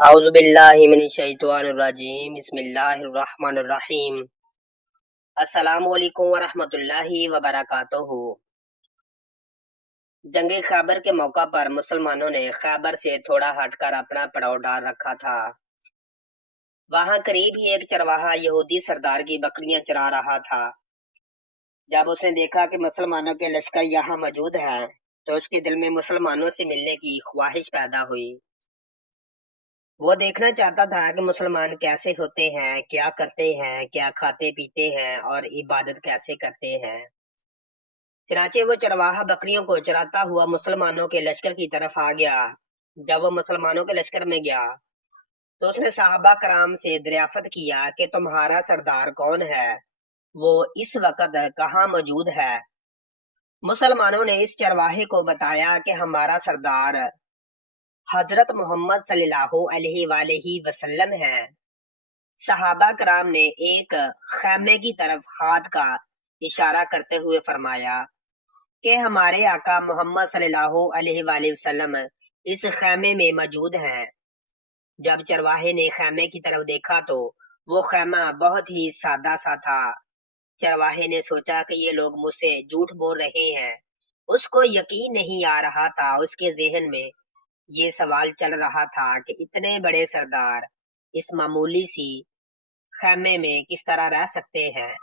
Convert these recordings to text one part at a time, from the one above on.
اعوذ باللہ من الشیطان الرجیم بسم اللہ الرحمن الرحیم السلام علیکم ورحمۃ اللہ وبرکاتہ۔ جنگ خیبر کے موقع پر مسلمانوں نے خیبر سے تھوڑا ہٹ کر اپنا پڑاؤ ڈال رکھا تھا۔ وہاں قریب ہی ایک چرواہا یہودی سردار کی بکریاں چرا رہا تھا۔ جب اس نے دیکھا کہ مسلمانوں کے لشکر یہاں موجود ہیں تو اس کے دل میں مسلمانوں سے ملنے کی خواہش پیدا ہوئی۔ وہ دیکھنا چاہتا تھا کہ مسلمان کیسے ہوتے ہیں، کیا کرتے ہیں، کیا کھاتے پیتے ہیں اور عبادت کیسے کرتے ہیں۔ چنانچہ وہ چرواہا بکریوں کو چراتا ہوا مسلمانوں کے لشکر کی طرف آ گیا۔ جب وہ مسلمانوں کے لشکر میں گیا تو اس نے صحابہ کرام سے دریافت کیا کہ تمہارا سردار کون ہے، وہ اس وقت کہاں موجود ہے۔ مسلمانوں نے اس چرواہے کو بتایا کہ ہمارا سردار حضرت محمد صلی اللہ علیہ وآلہ وسلم ہے۔ صحابہ کرام نے ایک خیمے کی طرف ہاتھ کا اشارہ کرتے ہوئے فرمایا کہ ہمارے آقا محمد صلی اللہ علیہ وآلہ وسلم اس خیمے میں موجود ہیں۔ جب چرواہے نے خیمے کی طرف دیکھا تو وہ خیمہ بہت ہی سادہ سا تھا۔ چرواہے نے سوچا کہ یہ لوگ مجھ سے جھوٹ بول رہے ہیں۔ اس کو یقین نہیں آ رہا تھا، اس کے ذہن میں یہ سوال چل رہا تھا کہ اتنے بڑے سردار اس معمولی سی خیمے میں کس طرح رہ سکتے ہیں۔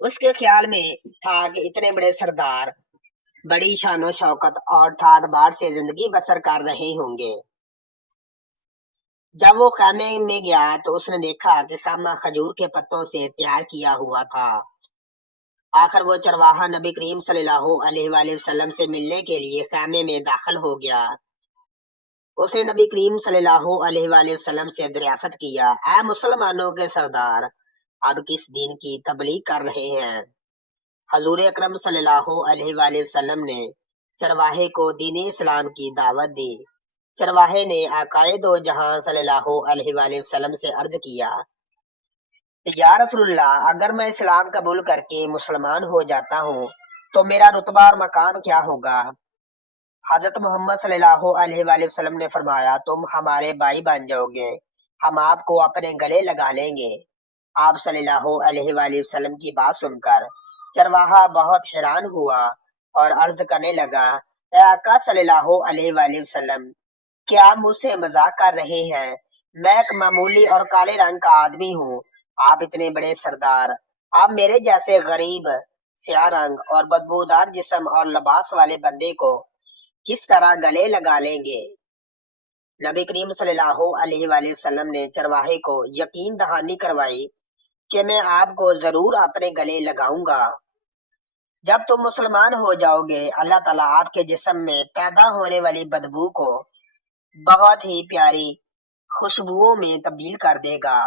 اس کے خیال میں تھا کہ اتنے بڑے سردار بڑی شان و شوکت اور ٹھاٹ باٹ سے زندگی بسر کر رہے ہوں گے۔ جب وہ خیمے میں گیا تو اس نے دیکھا کہ خیمہ کھجور کے پتوں سے تیار کیا ہوا تھا۔ آخر وہ چرواہا نبی کریم صلی اللہ علیہ وآلہ وسلم سے ملنے کے لیے خیمے میں داخل ہو گیا۔ اس نے نبی کریم صلی اللہ علیہ وآلہ وسلم سے دریافت کیا، اے مسلمانوں کے سردار، آپ کس دین کی تبلیغ کر رہے ہیں؟ حضور اکرم صلی اللہ علیہ وآلہ وسلم نے چرواہے کو دین اسلام کی دعوت دی۔ چرواہے نے آقائے دو جہاں صلی اللہ علیہ وآلہ وسلم سے عرض کیا، یا رسول اللہ، اگر میں اسلام قبول کر کے مسلمان ہو جاتا ہوں تو میرا رتبہ اور مقام کیا ہوگا؟ حضرت محمد صلی اللہ علیہ وآلہ وسلم نے فرمایا، تم ہمارے بھائی بن جاؤ گے، ہم آپ کو اپنے گلے لگا لیں گے۔ آپ صلی اللہ علیہ وآلہ وسلم کی بات سن کر چرواہا بہت حیران ہوا اور عرض کرنے لگا، اے آقا صلی اللہ علیہ وآلہ وسلم، کیا آپ مجھ سے مذاق کر رہے ہیں؟ میں ایک معمولی اور کالے رنگ کا آدمی ہوں، آپ اتنے بڑے سردار، آپ میرے جیسے غریب سیاہ رنگ اور بدبودار جسم اور لباس والے بندے کو کس طرح گلے لگا لیں گے؟ نبی کریم صلی اللہ علیہ وآلہ وسلم نے چرواہے کو یقین دہانی کروائی کہ میں آپ کو ضرور اپنے گلے لگاؤں گا۔ جب تم مسلمان ہو جاؤ گے، اللہ تعالیٰ آپ کے جسم میں پیدا ہونے والی بدبو کو بہت ہی پیاری خوشبوؤں میں تبدیل کر دے گا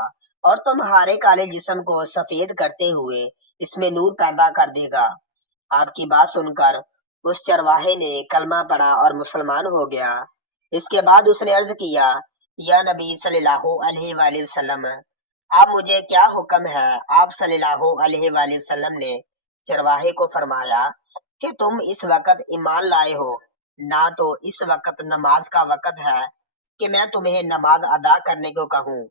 اور تمہارے کالے جسم کو سفید کرتے ہوئے اس میں نور پیدا کر دے گا۔ آپ کی بات سن کر اس چرواہے نے کلمہ پڑھا اور مسلمان ہو گیا۔ اس کے بعد اس نے عرض کیا، یا نبی صلی اللہ علیہ وآلہ وسلم، آپ مجھے کیا حکم ہے؟ آپ صلی اللہ علیہ وآلہ وسلم نے چرواہے کو فرمایا کہ تم اس وقت ایمان لائے ہو، نہ تو اس وقت نماز کا وقت ہے کہ میں تمہیں نماز ادا کرنے کو کہوں،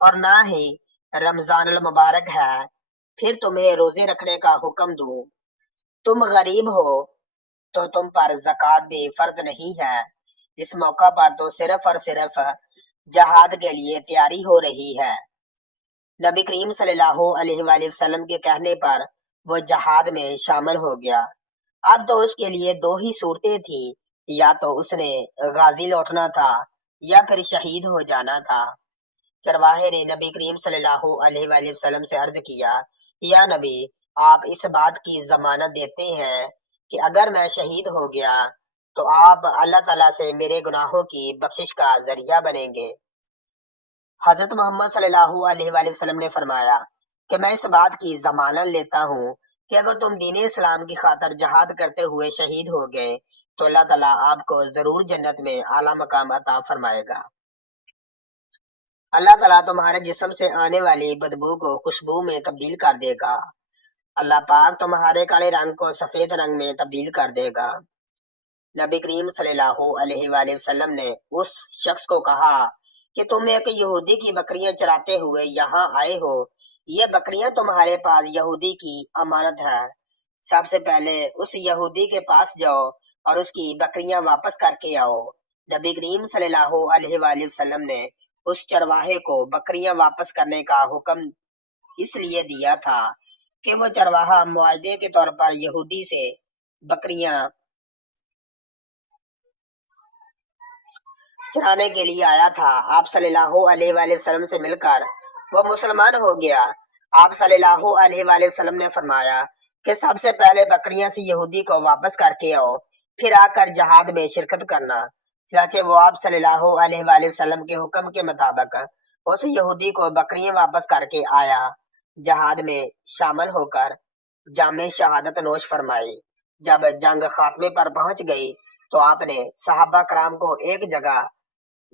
اور نہ ہی رمضان المبارک ہے پھر تمہیں روزے رکھنے کا حکم دوں۔ تم غریب ہو تو تم پر زکوٰۃ بھی فرض نہیں ہے۔ اس موقع پر تو صرف اور صرف جہاد کے لیے تیاری ہو رہی ہے۔ نبی کریم صلی اللہ علیہ وآلہ وسلم کے کہنے پر وہ جہاد میں شامل ہو گیا۔ اب تو اس کے لیے دو ہی صورتیں تھیں، یا تو اس نے غازی لوٹنا تھا یا پھر شہید ہو جانا تھا۔ چرواہے نے نبی کریم صلی اللہ علیہ وآلہ وسلم سے عرض کیا، یا نبی، آپ اس بات کی ضمانت دیتے ہیں کہ اگر میں شہید ہو گیا تو آپ اللہ تعالیٰ سے میرے گناہوں کی بخشش کا ذریعہ بنیں گے؟ حضرت محمد صلی اللہ علیہ وآلہ وسلم نے فرمایا کہ میں اس بات کی ضمانت لیتا ہوں کہ اگر تم دین اسلام کی خاطر جہاد کرتے ہوئے شہید ہو گئے تو اللہ تعالیٰ آپ کو ضرور جنت میں اعلیٰ مقام عطا فرمائے گا۔ اللہ تعالیٰ تمہارے جسم سے آنے والی بدبو کو خوشبو میں تبدیل کر دے گا۔ اللہ پاک تمہارے کالے رنگ کو سفید رنگ میں تبدیل کر دے گا۔ نبی کریم صلی اللہ علیہ وآلہ وسلم نے اس شخص کو کہا کہ تم ایک یہودی کی بکریاں چراتے ہوئے یہاں آئے ہو، یہ بکریاں تمہارے پاس یہودی کی امانت ہے، سب سے پہلے اس یہودی کے پاس جاؤ اور اس کی بکریاں واپس کر کے آؤ۔ نبی کریم صلی اللہ علیہ وآلہ وسلم نے اس چرواہے کو بکریاں واپس کرنے کا حکم اس لیے دیا تھا کہ وہ چرواہا معاہدے کے طور پر یہودی سے بکریاں چرانے کے لیے آیا تھا۔ آپ صلی اللہ علیہ وآلہ وسلم سے مل کر وہ مسلمان ہو گیا۔ آپ صلی اللہ علیہ وآلہ وسلم نے فرمایا کہ سب سے پہلے بکریاں سے یہودی کو واپس کر کے آؤ، پھر آ کر جہاد میں شرکت کرنا۔ چنانچہ وہ آپ صلی اللہ علیہ وآلہ وسلم کے حکم کے مطابق اس یہودی کو بکریاں واپس کر کے آیا، جہاد میں شامل ہو کر جامع شہادت نوش فرمائی۔ جب جنگ خاتمے پر پہنچ گئی تو آپ نے صحابہ کرام کو ایک جگہ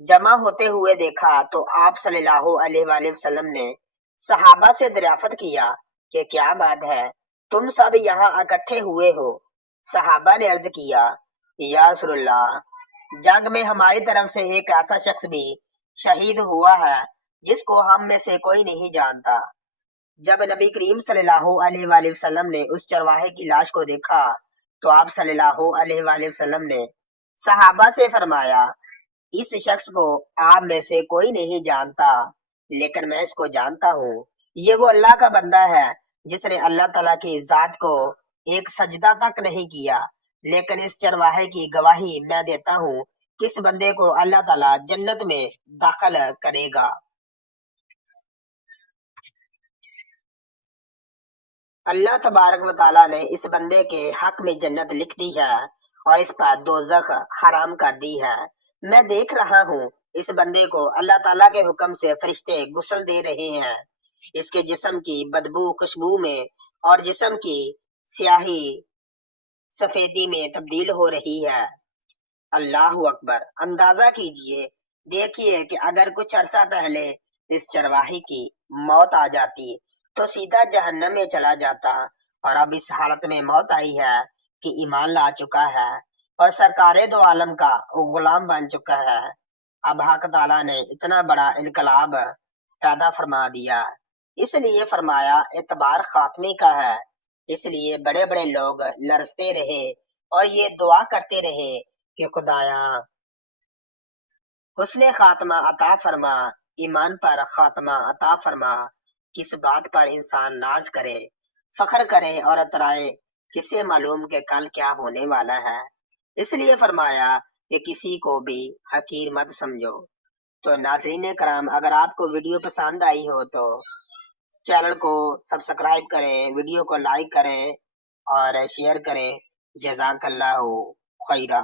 جمع ہوتے ہوئے دیکھا تو آپ صلی اللہ علیہ وآلہ وسلم نے صحابہ سے دریافت کیا کہ کیا بات ہے، تم سب یہاں اکٹھے ہوئے ہو؟ صحابہ نے عرض کیا، یا رسول اللہ، جنگ میں ہماری طرف سے ایک ایسا شخص بھی شہید ہوا ہے جس کو ہم میں سے کوئی نہیں جانتا۔ جب نبی کریم صلی اللہ علیہ وآلہ وسلم نے اس چرواہے کی لاش کو دیکھا تو آپ صلی اللہ علیہ وآلہ وسلم نے صحابہ سے فرمایا، اس شخص کو آپ میں سے کوئی نہیں جانتا، لیکن میں اس کو جانتا ہوں۔ یہ وہ اللہ کا بندہ ہے جس نے اللہ تعالیٰ کی ذات کو ایک سجدہ تک نہیں کیا، لیکن اس چرواہے کی گواہی میں دیتا ہوں کہ اس بندے کو اللہ تعالیٰ جنت میں داخل کرے گا۔ اللہ تبارک و تعالیٰ نے اس بندے کے حق میں جنت لکھ دی ہے اور اس پر دوزخ حرام کر دی ہے۔ میں دیکھ رہا ہوں اس بندے کو اللہ تعالیٰ کے حکم سے فرشتے غسل دے رہے ہیں، اس کے جسم کی بدبو خوشبو میں اور جسم کی سیاہی سفیدی میں تبدیل ہو رہی ہے۔ اللہ اکبر! اندازہ کیجئے، دیکھیے کہ اگر کچھ عرصہ پہلے اس چرواہی کی موت آ جاتی تو سیدھا جہنم میں چلا جاتا، اور اب اس حالت میں موت آئی ہے کہ ایمان لا چکا ہے اور سرکار دو عالم کا غلام بن چکا ہے۔ اب حق تعالیٰ نے اتنا بڑا انقلاب پیدا فرما دیا، اس لیے فرمایا اعتبار خاتمے کا ہے۔ اس لیے بڑے بڑے لوگ لرزتے رہے اور یہ دعا کرتے رہے کہ خدایا حسن خاتمہ عطا فرما، ایمان پر خاتمہ عطا فرما۔ کس بات پر انسان ناز کرے، فخر کرے اور اترائے، کسے معلوم کہ کل کیا ہونے والا ہے۔ اس لیے فرمایا کہ کسی کو بھی حقیر مت سمجھو۔ تو ناظرین کرام، اگر آپ کو ویڈیو پسند آئی ہو تو چینل کو سبسکرائب کریں، ویڈیو کو لائک کریں اور شیئر کریں۔ جزاک اللہ خیرہ۔